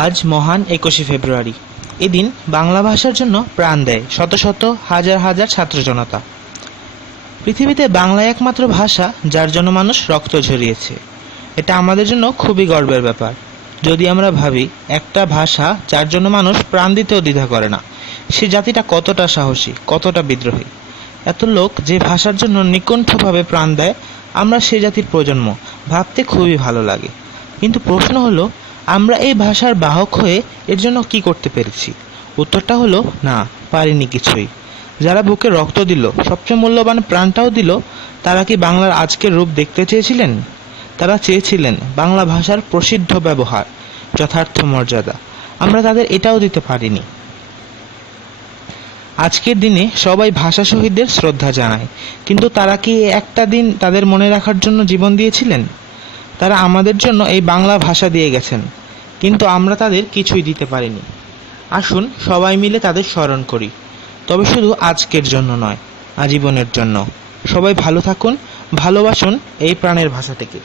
আজ মহান ২১শে ফেব্রুয়ারি। এদিন বাংলা ভাষার জন্য প্রাণ দেয় শত শত হাজার হাজার ছাত্র জনতা। পৃথিবীতে বাংলা একমাত্র ভাষা যার জন্য মানুষ রক্ত ঝরিয়েছে। এটা আমাদের জন্য খুবই গর্বের ব্যাপার। যদি আমরা ভাবি একটা ভাষা যার জন্য মানুষ প্রাণ দিতেও দ্বিধা করে না, সে জাতিটা কতটা সাহসী, কতটা বিদ্রোহী। এত লোক যে ভাষার জন্য নিকণ্ঠভাবে প্রাণ দেয়, আমরা সে জাতির প্রজন্ম, ভাবতে খুবই ভালো লাগে। কিন্তু প্রশ্ন হলো, আমরা এই ভাষার বাহক হয়ে এর জন্য কি করতে পেরেছি? উত্তরটা হলো না, পারিনি কিছুই। যারা বুকে রক্ত দিল, সবচেয়ে মূল্যবান প্রাণটাও দিল, তারা কি বাংলার আজকের রূপ দেখতে চেয়েছিলেন? তারা চেয়েছিলেন বাংলা ভাষার প্রসিদ্ধ ব্যবহার, যথার্থ মর্যাদা। আমরা তাদের এটাও দিতে পারিনি। আজকের দিনে সবাই ভাষা শহীদদের শ্রদ্ধা জানায়, কিন্তু তারা কি একটা দিন তাদের মনে রাখার জন্য জীবন দিয়েছিলেন? তারা আমাদের জন্য এই বাংলা ভাষা দিয়ে গেছেন, কিন্তু আমরা তাদের কিছুই দিতে পারিনি। আসুন সবাই মিলে তাদের স্মরণ করি, তবে শুধু আজকের জন্য নয়, আজীবনের জন্য। সবাই ভালো থাকুন, ভালোবাসুন এই প্রাণের ভাষাটিকে।